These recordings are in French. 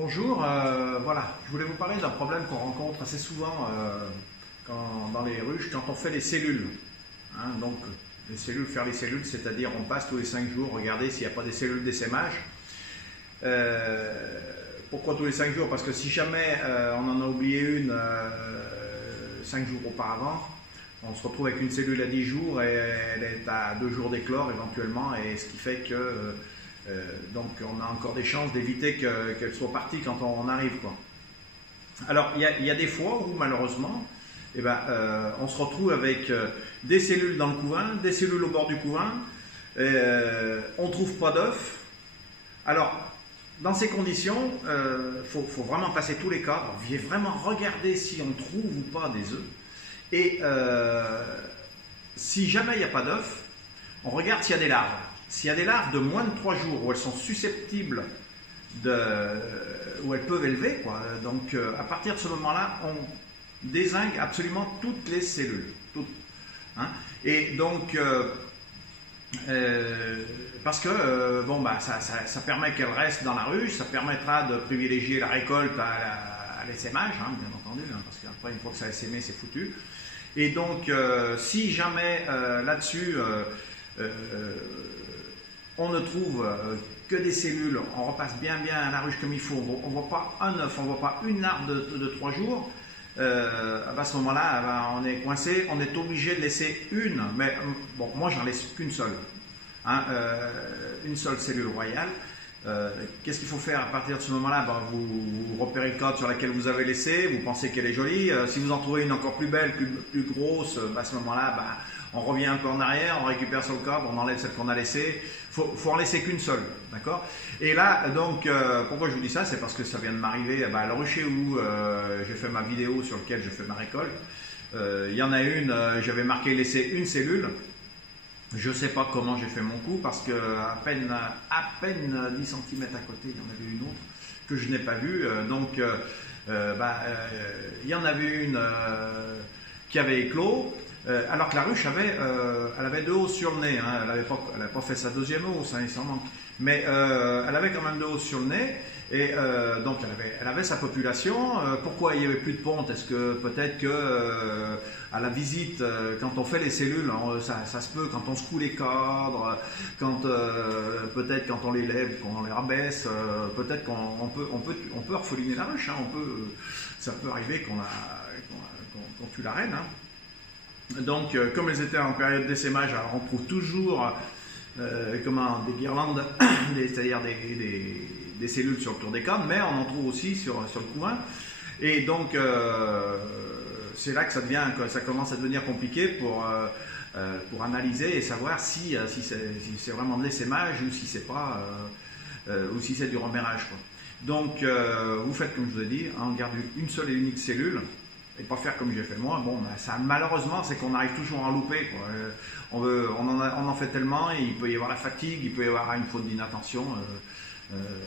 Bonjour, voilà, je voulais vous parler d'un problème qu'on rencontre assez souvent dans les ruches quand on fait les cellules. Donc, les cellules, faire les cellules, c'est-à-dire on passe tous les 5 jours, regarder s'il n'y a pas des cellules d'essaimage. Pourquoi tous les 5 jours? Parce que si jamais on en a oublié une 5 jours auparavant, on se retrouve avec une cellule à 10 jours et elle est à 2 jours d'éclore éventuellement, et ce qui fait que donc on a encore des chances d'éviter qu'elle soit partie quand on arrive, quoi. Alors il y a des fois où malheureusement on se retrouve avec des cellules dans le couvain, des cellules au bord du couvain, on ne trouve pas d'œufs. Alors dans ces conditions, faut vraiment passer tous les cadres, vraiment regarder si on trouve ou pas des œufs. Et si jamais il n'y a pas d'œufs, on regarde s'il y a des larves. S'il y a des larves de moins de 3 jours où elles sont susceptibles où elles peuvent élever, quoi. Donc à partir de ce moment-là, on dézingue absolument toutes les cellules. Toutes, hein. Et donc, parce que ça permet qu'elles restent dans la ruche, ça permettra de privilégier la récolte à l'essaimage, bien entendu, parce qu'après, une fois que ça a essaimé, c'est foutu. Et donc, si jamais là-dessus, on ne trouve que des cellules, on repasse bien à la ruche comme il faut, on ne voit pas un œuf, on ne voit pas une larve de 3 jours, à ce moment-là, on est coincé, on est obligé de laisser une, mais bon, moi j'en laisse qu'une seule, une seule cellule royale. Qu'est-ce qu'il faut faire à partir de ce moment-là? Vous repérez le cadre sur laquelle vous avez laissé, vous pensez qu'elle est jolie. Si vous en trouvez une encore plus belle, plus grosse, à ce moment-là, on revient un peu en arrière, on récupère sur le cadre, on enlève celle qu'on a laissée. Faut en laisser qu'une seule, d'accord? Et là, donc, pourquoi je vous dis ça? C'est parce que ça vient de m'arriver à le rucher où j'ai fait ma vidéo sur lequel je fais ma récolte. Il y en a une, j'avais marqué laisser une cellule. Je ne sais pas comment j'ai fait mon coup, parce que à peine 10 cm à côté, il y en avait une autre que je n'ai pas vue. Il y en avait une qui avait éclos, alors que la ruche elle avait 2 hausses sur le nez. Elle n'avait pas fait sa deuxième hausse, il s'en manque. Mais elle avait quand même 2 hausses sur le nez. Et donc elle avait sa population. Pourquoi il n'y avait plus de ponte? Est-ce que peut-être que à la visite, quand on fait les cellules, ça se peut, quand on secoue les cadres, peut-être quand on les lève, quand on les rabaisse, peut-être qu'on peut orpheliner la ruche. Ça peut arriver qu'on tue la reine. Donc comme elles étaient en période d'essaimage, alors on trouve toujours des guirlandes, c'est-à-dire des cellules sur le tour des cadres, mais on en trouve aussi sur le couvain. Et donc, c'est là que ça commence à devenir compliqué pour analyser et savoir si c'est vraiment de l'essaimage ou si c'est pas, ou si c'est du remérage, quoi. Donc, vous faites comme je vous ai dit, on garde une seule et unique cellule, et pas faire comme j'ai fait moi. Bon, ça, malheureusement, c'est qu'on arrive toujours à en louper, quoi. On en fait tellement, et il peut y avoir la fatigue, il peut y avoir une faute d'inattention.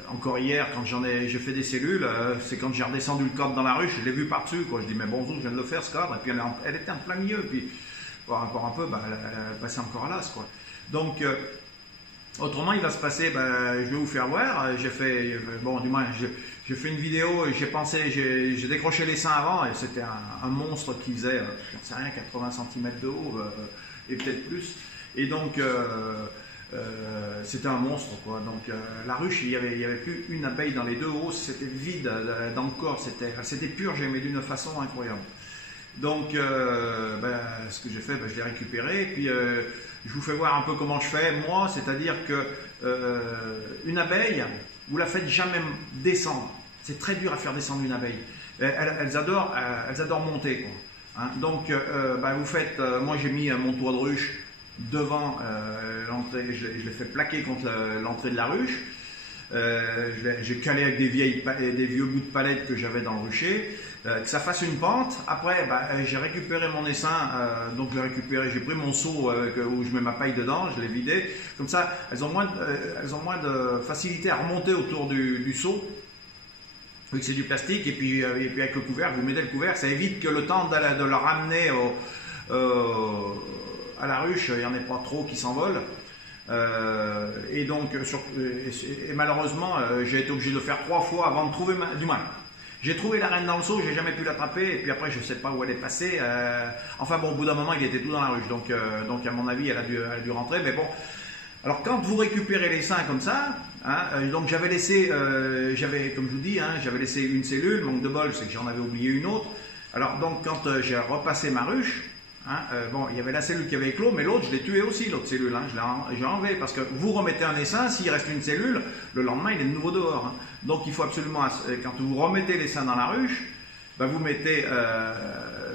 Encore hier, quand j'ai fait des cellules, c'est quand j'ai redescendu le cadre dans la ruche, je l'ai vu par-dessus, quoi. Je dis, mais bon, je viens de le faire, ce cadre, et puis elle était en plein milieu, puis encore un peu, elle passait encore à l'as, quoi. Donc, autrement, il va se passer, je vais vous faire voir. J'ai fait une vidéo, j'ai décroché les seins avant, et c'était un monstre qui faisait, je ne sais rien, 80 cm de haut, et peut-être plus. Et donc, c'était un monstre, quoi. Donc la ruche, il y avait plus une abeille dans les 2 hausses, c'était vide dans le corps, c'était purgé, mais d'une façon incroyable. Donc ce que j'ai fait, je l'ai récupéré, et puis je vous fais voir un peu comment je fais moi, c'est-à-dire que une abeille, vous la faites jamais descendre. C'est très dur à faire descendre une abeille. Elles adorent monter, quoi. Donc vous faites, moi j'ai mis mon toit de ruche devant l'entrée, je l'ai fait plaquer contre l'entrée de la ruche. J'ai calé avec des vieux bouts de palette que j'avais dans le rucher, que ça fasse une pente. Après, j'ai récupéré mon essaim, donc j'ai pris mon seau où je mets ma paille dedans, je l'ai vidé. Comme ça, elles ont moins de facilité à remonter autour du seau, vu que c'est du plastique. Et puis avec le couvercle, vous mettez le couvercle, ça évite que le temps de le ramener à la ruche, il n'y en ait pas trop qui s'envolent. Et donc, malheureusement, j'ai été obligé de le faire 3 fois avant de trouver du moins. J'ai trouvé la reine dans le seau, j'ai jamais pu l'attraper, et puis après je ne sais pas où elle est passée. Enfin bon, au bout d'un moment, il était tout dans la ruche, donc à mon avis, elle a dû rentrer. Mais bon, alors quand vous récupérez les seins comme ça, hein, donc j'avais laissé, comme je vous dis, hein, j'avais laissé une cellule, manque de bol, c'est que j'en avais oublié une autre. Alors donc quand j'ai repassé ma ruche, hein, bon, il y avait la cellule qui avait éclos, mais l'autre, je l'ai tuée aussi, l'autre cellule, hein, j'ai enlevé, parce que vous remettez un essaim, s'il reste une cellule, le lendemain, il est de nouveau dehors. Hein. Donc il faut absolument, quand vous remettez l'essaim dans la ruche, ben, vous mettez,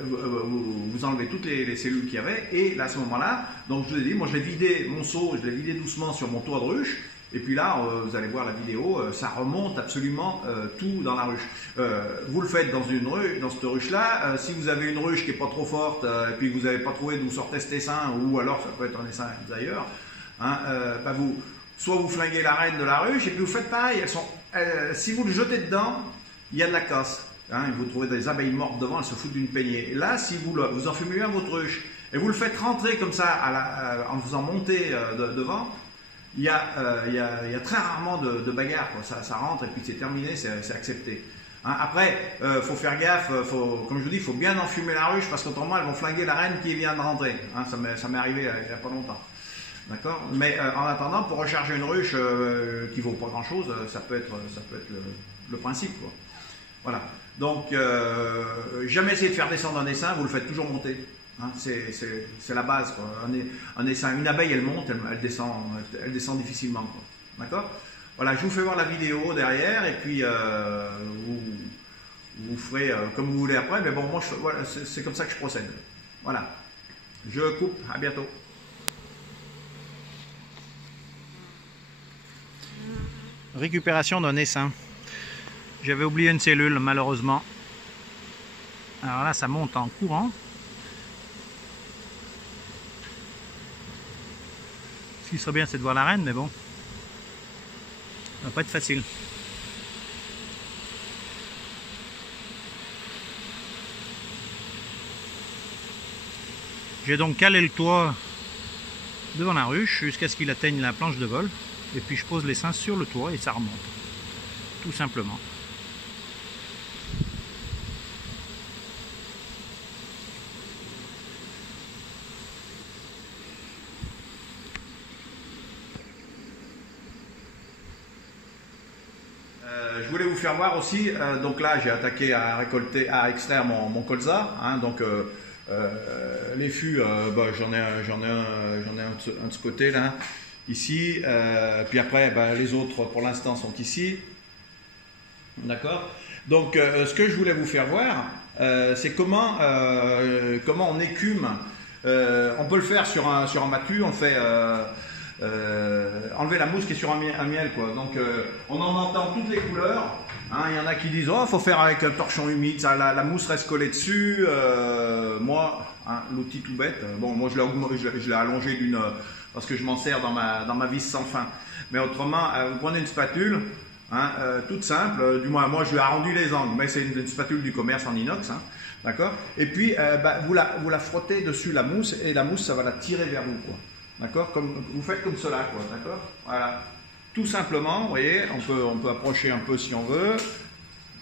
vous enlevez toutes les cellules qu'il y avait, et là, à ce moment-là, donc je vous ai dit, moi je l'ai vidé, mon seau, je l'ai vidé doucement sur mon toit de ruche, et puis là, vous allez voir la vidéo, ça remonte absolument tout dans la ruche. Vous le faites dans cette ruche-là. Si vous avez une ruche qui n'est pas trop forte et puis que vous n'avez pas trouvé d'où sortait cet essaim, ou alors ça peut être un essaim d'ailleurs, hein, bah soit vous flinguez la reine de la ruche et puis vous faites pareil. Si vous le jetez dedans, il y a de la casse. Hein, vous trouvez des abeilles mortes devant, elles se foutent d'une peignée. Là, si vous en fumez un votre ruche et vous le faites rentrer comme ça en le faisant monter devant, il y a très rarement de bagarre, quoi. Ça rentre et puis c'est terminé, c'est accepté. Hein, après, faut faire gaffe, comme je vous dis, il faut bien enfumer la ruche parce qu'autrement elles vont flinguer la reine qui vient de rentrer. Hein, ça m'est arrivé il n'y a pas longtemps. D'accord. Mais en attendant, pour recharger une ruche qui ne vaut pas grand chose, ça peut être le principe, quoi. Voilà. Donc, jamais essayer de faire descendre un essaim, vous le faites toujours monter. Hein, c'est la base, quoi. Un essaim, une abeille, elle monte, elle descend difficilement. D'accord. Voilà, je vous fais voir la vidéo derrière et puis vous ferez comme vous voulez après. Mais bon, moi, voilà, c'est comme ça que je procède. Voilà. Je coupe. À bientôt. Récupération d'un essaim. J'avais oublié une cellule, malheureusement. Alors là, ça monte en courant. Ce qui serait bien, c'est de voir la reine, mais bon, ça va pas être facile. J'ai donc calé le toit devant la ruche jusqu'à ce qu'il atteigne la planche de vol. Et puis je pose l'essaim sur le toit et ça remonte. Tout simplement. Je voulais vous faire voir aussi, donc là j'ai attaqué à extraire mon colza, hein, donc les fûts, bah, j'en ai un de ce côté là, ici, puis après bah, les autres pour l'instant sont ici, d'accord. Donc ce que je voulais vous faire voir, c'est comment on écume. On peut le faire sur un matu, on fait enlever la mousse qui est sur un miel, quoi. Donc on en entend toutes les couleurs, hein. Il y en a qui disent oh faut faire avec un torchon humide, ça, la mousse reste collée dessus. Moi, hein, l'outil tout bête, bon moi je l'ai allongé parce que je m'en sers dans ma vis sans fin, mais autrement vous prenez une spatule, hein, toute simple, du moins moi je lui ai arrondi les angles, mais c'est une spatule du commerce en inox, hein, d'accord, et puis bah, vous la frottez dessus la mousse et la mousse ça va la tirer vers vous, quoi. D'accord, vous faites comme cela, quoi, d'accord. Voilà, tout simplement, vous voyez, on peut approcher un peu si on veut.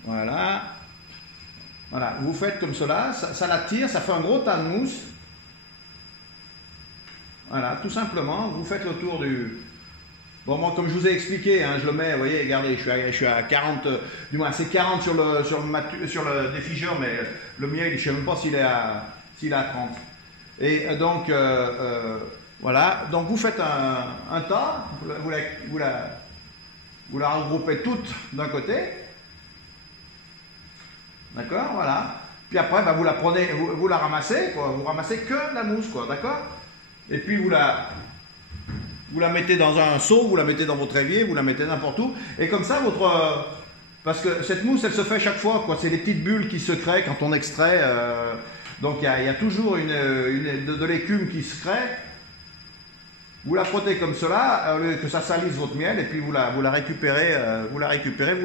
Voilà, voilà, vous faites comme cela, ça la tire, ça fait un gros tas de mousse. Voilà, tout simplement, vous faites le tour du. Bon, moi, comme je vous ai expliqué, hein, je le mets, vous voyez, regardez, je suis à 40, du moins c'est 40 sur le défigeur, mais le mien, je ne sais même pas s'il est à 30. Et donc, voilà, donc vous faites un tas, vous la regroupez toute d'un côté, d'accord, voilà. Puis après, bah, vous la prenez, vous la ramassez, quoi, vous ramassez que la mousse, quoi, d'accord. Et puis vous la mettez dans un seau, vous la mettez dans votre évier, vous la mettez n'importe où, et comme ça, parce que cette mousse, elle se fait chaque fois, quoi, c'est les petites bulles qui se créent quand on extrait, donc il y a toujours de l'écume qui se crée. Vous la frottez comme cela, que ça salisse votre miel, et puis vous la récupérez, vous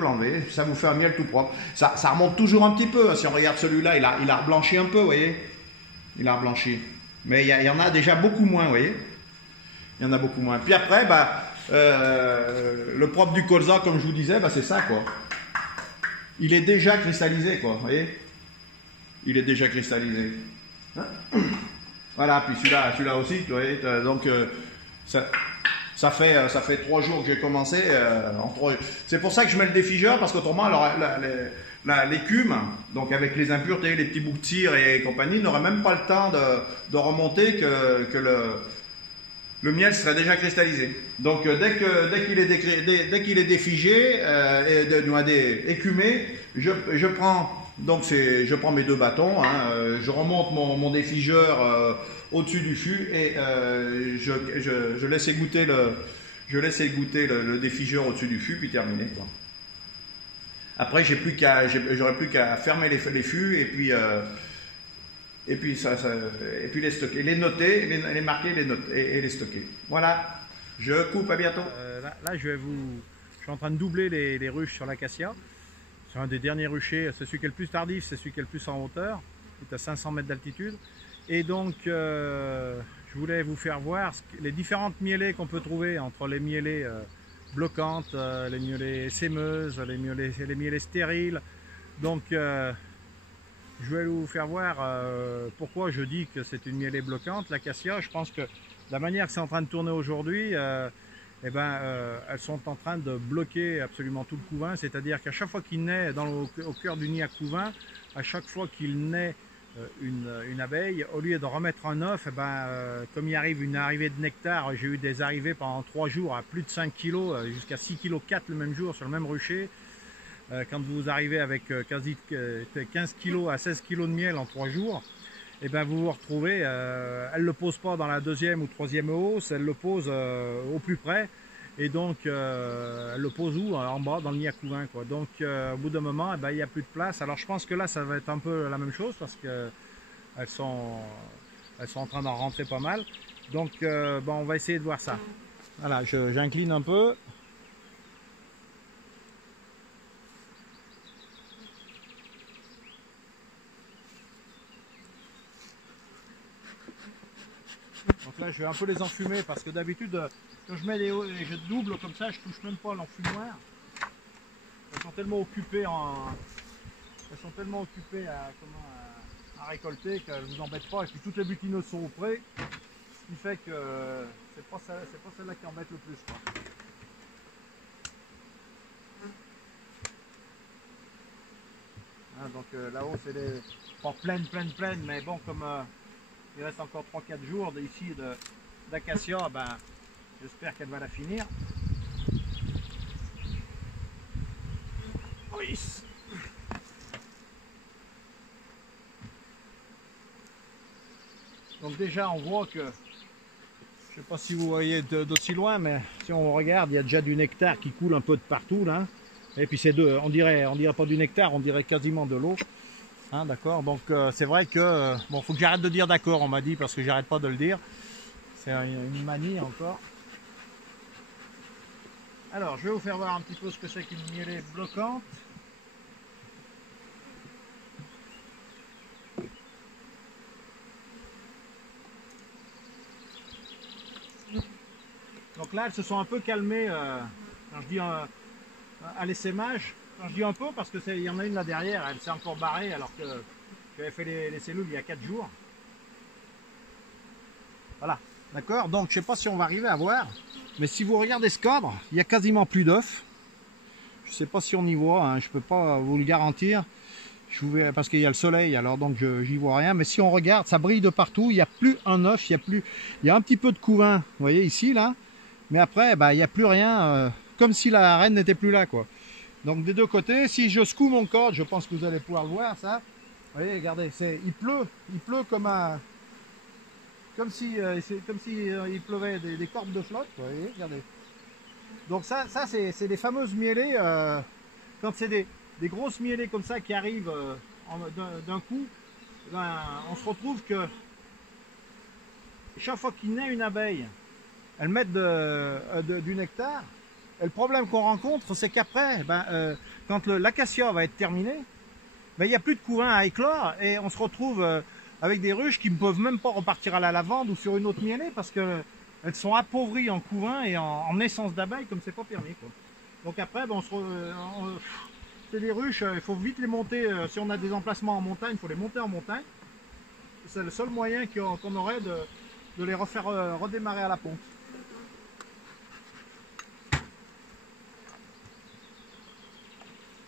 l'enlevez, ça vous fait un miel tout propre. Ça remonte toujours un petit peu, hein. Si on regarde celui-là, il a reblanchi un peu, vous voyez. Il a reblanchi. Mais il y en a déjà beaucoup moins, vous voyez. il y en a beaucoup moins. Puis après, le propre du colza, comme je vous disais, c'est ça, quoi. Il est déjà cristallisé, quoi, vous voyez? Il est déjà cristallisé. Voilà, puis celui-là aussi, vous voyez, donc ça fait 3 jours que j'ai commencé. C'est pour ça que je mets le défigeur, parce qu'autrement, l'écume, donc avec les impuretés, les petits bouts de cire et compagnie, n'aurait même pas le temps de remonter que le miel serait déjà cristallisé. Donc dès qu'il est défigé et écumé, je prends mes 2 bâtons, hein, je remonte mon défigeur au-dessus du fût et je laisse égoutter le défigeur au-dessus du fût, puis terminé, quoi. Après, j'aurais plus qu'à fermer les fûts et puis les stocker, les noter, les marquer, et les stocker. Voilà, je coupe, à bientôt. Là, je suis en train de doubler les ruches sur l'acacia. C'est un des derniers ruchers, c'est celui qui est le plus tardif, c'est celui qui est le plus en hauteur, il est à 500 mètres d'altitude. Et donc, je voulais vous faire voir les différentes mielées qu'on peut trouver entre les mielées bloquantes, les mielées sémeuses, les mielées stériles. Donc, je vais vous faire voir pourquoi je dis que c'est une mielée bloquante. L'acacia, je pense que la manière que c'est en train de tourner aujourd'hui, elles sont en train de bloquer absolument tout le couvain. C'est-à-dire qu'à chaque fois qu'il naît au cœur du nid à couvain, à chaque fois qu'il naît une abeille, au lieu de remettre un œuf, comme il arrive une arrivée de nectar, j'ai eu des arrivées pendant 3 jours à plus de 5 kg, jusqu'à 6,4 kg le même jour sur le même rucher. Quand vous arrivez avec 15 kg à 16 kg de miel en 3 jours, vous vous retrouvez, elle ne le pose pas dans la 2e ou 3e hausse, elle le pose au plus près. Et donc, elle le pose où? En bas, dans le nid à couvain, quoi. Donc, au bout d'un moment, il n'y a plus de place. Alors, je pense que là, ça va être un peu la même chose parce qu'elles sont en train d'en rentrer pas mal. Donc, on va essayer de voir ça. Voilà, j'incline un peu. Donc là, je vais un peu les enfumer parce que d'habitude, quand je mets je double comme ça, je touche même pas l'enfumoir. Elles sont tellement occupées à récolter qu'elles ne vous embêtent pas. Et puis toutes les butineuses sont auprès, ce qui fait que c'est pas celle-là qui embête le plus, quoi. Hein, donc là-haut, c'est pas pleine, mais bon, comme il reste encore 3-4 jours ici d'acacia, j'espère qu'elle va la finir. Oui. Donc déjà on voit que, je ne sais pas si vous voyez d'aussi loin, mais si on regarde, il y a déjà du nectar qui coule un peu de partout là. Et puis c'est on dirait pas du nectar, on dirait quasiment de l'eau. Hein, d'accord, donc c'est vrai que bon, faut que j'arrête de dire d'accord, on m'a dit, parce que j'arrête pas de le dire. C'est une manie encore. Alors, je vais vous faire voir un petit peu ce que c'est qu'une mielée bloquante. Donc là, elles se sont un peu calmées quand je dis à l'essaimage. Quand je dis un peu, parce qu'il y en a une là derrière, elle s'est encore barrée alors que j'avais fait les cellules il y a 4 jours. Voilà, d'accord. Donc je ne sais pas si on va arriver à voir, mais si vous regardez ce cadre, il n'y a quasiment plus d'œufs. Je ne sais pas si on y voit, hein, je ne peux pas vous le garantir. Je vous verrai, parce qu'il y a le soleil, alors donc j'y vois rien. Mais si on regarde, ça brille de partout, il n'y a plus un œuf, il y a un petit peu de couvain, vous voyez ici, là. Mais après, il n'y a plus rien, comme si la reine n'était plus là, quoi. Donc des deux côtés, si je secoue mon corde, je pense que vous allez pouvoir le voir, ça. Vous voyez, regardez, il pleut comme si il pleuvait des cordes de flotte, vous voyez, regardez. Donc ça c'est des fameuses mielées, quand c'est des grosses mielées comme ça qui arrivent d'un coup, on se retrouve que chaque fois qu'il naît une abeille, elles mettent du nectar. Et le problème qu'on rencontre, c'est qu'après, quand l'acacia va être terminé, il n'y a plus de couvain à éclore et on se retrouve avec des ruches qui ne peuvent même pas repartir à la lavande ou sur une autre mielée parce que elles sont appauvries en couvain et en naissance d'abeilles comme c'est pas permis, quoi. Donc après, ben, c'est des ruches, il faut vite les monter. Si on a des emplacements en montagne, il faut les monter en montagne. C'est le seul moyen qu'on aurait de les refaire redémarrer à la pompe.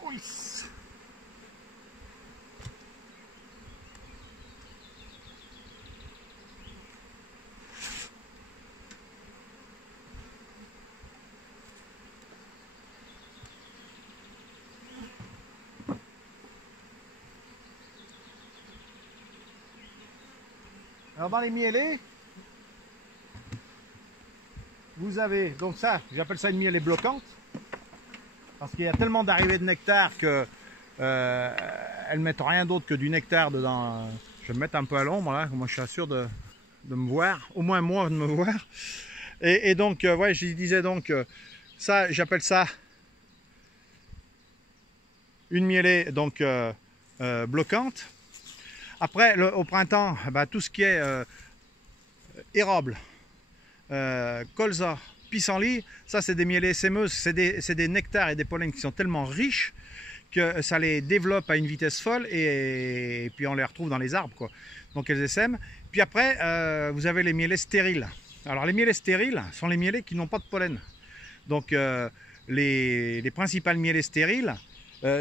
Oui. Alors dans les mielés, vous avez, donc ça, j'appelle ça une mielée bloquante, parce qu'il y a tellement d'arrivées de nectar que elles ne mettent rien d'autre que du nectar dedans. Je vais me mettre un peu à l'ombre là, moi je suis sûr de me voir, au moins moi de me voir. Et donc, ouais, je disais donc, ça, j'appelle ça une mielée donc bloquante. Après, au printemps, bah, tout ce qui est érable, colza, pissenlit, ça c'est des mielées sémeuses, c'est des nectars et des pollens qui sont tellement riches que ça les développe à une vitesse folle et puis on les retrouve dans les arbres, quoi. Donc elles essaiment. Puis après, vous avez les mielées stériles. Alors les mielées stériles sont les mielées qui n'ont pas de pollen. Donc les principales mielées stériles,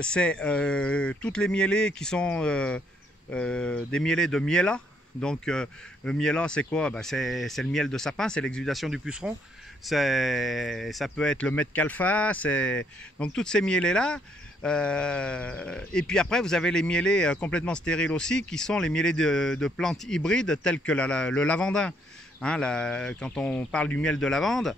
c'est toutes les mielées qui sont des mielées de miela. Donc le miela c'est quoi? Bah, c'est le miel de sapin, c'est l'exudation du puceron. Ça peut être le metcalfa, donc toutes ces mielées là. Et puis après vous avez les mielées complètement stériles aussi, qui sont les mielées de plantes hybrides telles que le lavandin. Hein, quand on parle du miel de lavande,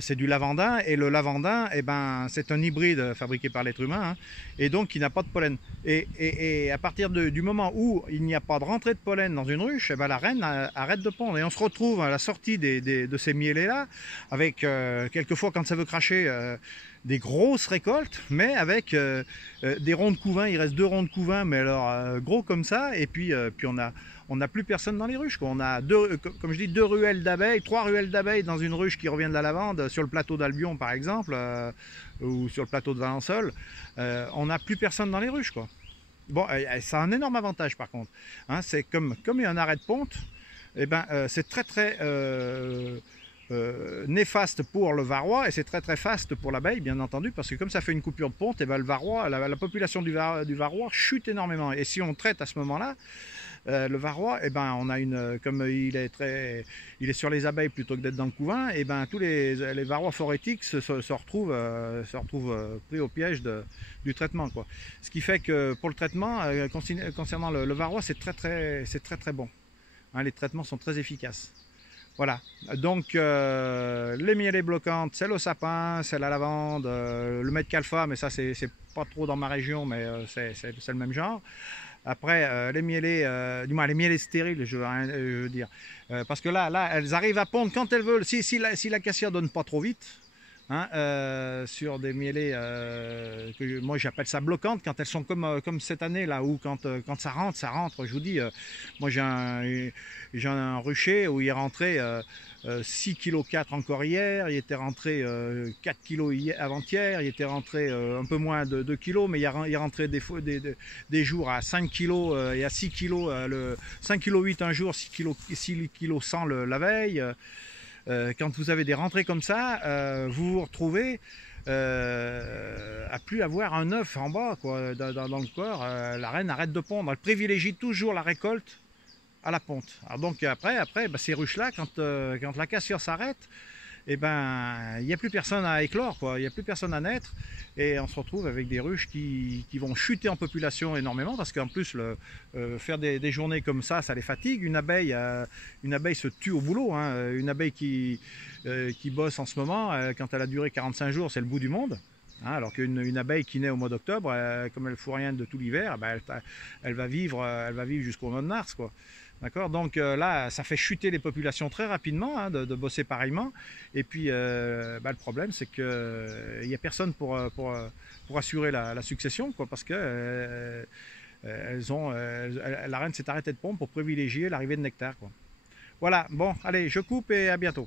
c'est du lavandin, et le lavandin, eh ben, c'est un hybride fabriqué par l'être humain, hein, et donc qui n'a pas de pollen. Et à partir du moment où il n'y a pas de rentrée de pollen dans une ruche, eh ben, la reine arrête de pondre. Et on se retrouve à la sortie de ces mielés-là, avec quelquefois, quand ça veut cracher, des grosses récoltes, mais avec des ronds de couvain. Il reste 2 ronds de couvain, mais alors gros comme ça, et puis on n'a plus personne dans les ruches, quoi. On a comme je dis, 2 ruelles d'abeilles, 3 ruelles d'abeilles dans une ruche qui revient de la lavande, sur le plateau d'Albion par exemple, ou sur le plateau de Valençol. On n'a plus personne dans les ruches, quoi. Bon, ça a un énorme avantage par contre, hein, c'est comme il y a un arrêt de ponte, et ben, c'est très néfaste pour le varroa, et c'est très faste pour l'abeille, bien entendu, parce que comme ça fait une coupure de ponte, et ben le varroa, la population du varroa chute énormément. Et si on traite à ce moment-là, le varroa, eh ben, on a comme il est sur les abeilles plutôt que d'être dans le couvain, et ben tous les varrois phorétiques se retrouvent pris au piège du traitement, quoi. Ce qui fait que pour le traitement, concernant le varroa, c'est très bon. Hein, les traitements sont très efficaces. Voilà, donc les mielées bloquantes, c'est le sapin, c'est la lavande, le metcalfa, mais ça c'est pas trop dans ma région, mais c'est le même genre. Après, les mielées, du moins les mielées stériles, je veux dire, parce que là, elles arrivent à pondre quand elles veulent. Si l'acacia donne pas trop vite, hein, sur des mielées, moi j'appelle ça bloquantes, quand elles sont comme cette année là, où quand ça rentre. Je vous dis, moi j'ai un rucher où il est rentré 6,4 kg encore hier, il était rentré 4 kg avant-hier, il était rentré un peu moins de 2 kg, mais il est rentré des jours à 5 kg et à 6 kg, 5,8 kg un jour, 6 kg 100 la veille. Quand vous avez des rentrées comme ça, vous vous retrouvez à plus avoir un œuf en bas, quoi, dans le corps. La reine arrête de pondre. Elle privilégie toujours la récolte à la ponte. Alors donc après bah, ces ruches-là, quand l'acacia s'arrête, et ben il n'y a plus personne à éclore, quoi. Il n'y a plus personne à naître, et on se retrouve avec des ruches qui vont chuter en population énormément, parce qu'en plus faire des journées comme ça les fatigue. Une abeille se tue au boulot, hein. Une abeille qui bosse en ce moment, quand elle a duré 45 jours, c'est le bout du monde. Hein, alors qu'une abeille qui naît au mois d'octobre, comme elle ne fout rien de tout l'hiver, ben, elle va vivre jusqu'au mois de mars, quoi. D'accord. Donc là, ça fait chuter les populations très rapidement, hein, de bosser pareillement. Et puis, bah, le problème, c'est qu'il n'y a personne pour assurer la succession, quoi, parce que la reine s'est arrêtée de pondre pour privilégier l'arrivée de nectar, quoi. Voilà, bon, allez, je coupe et à bientôt.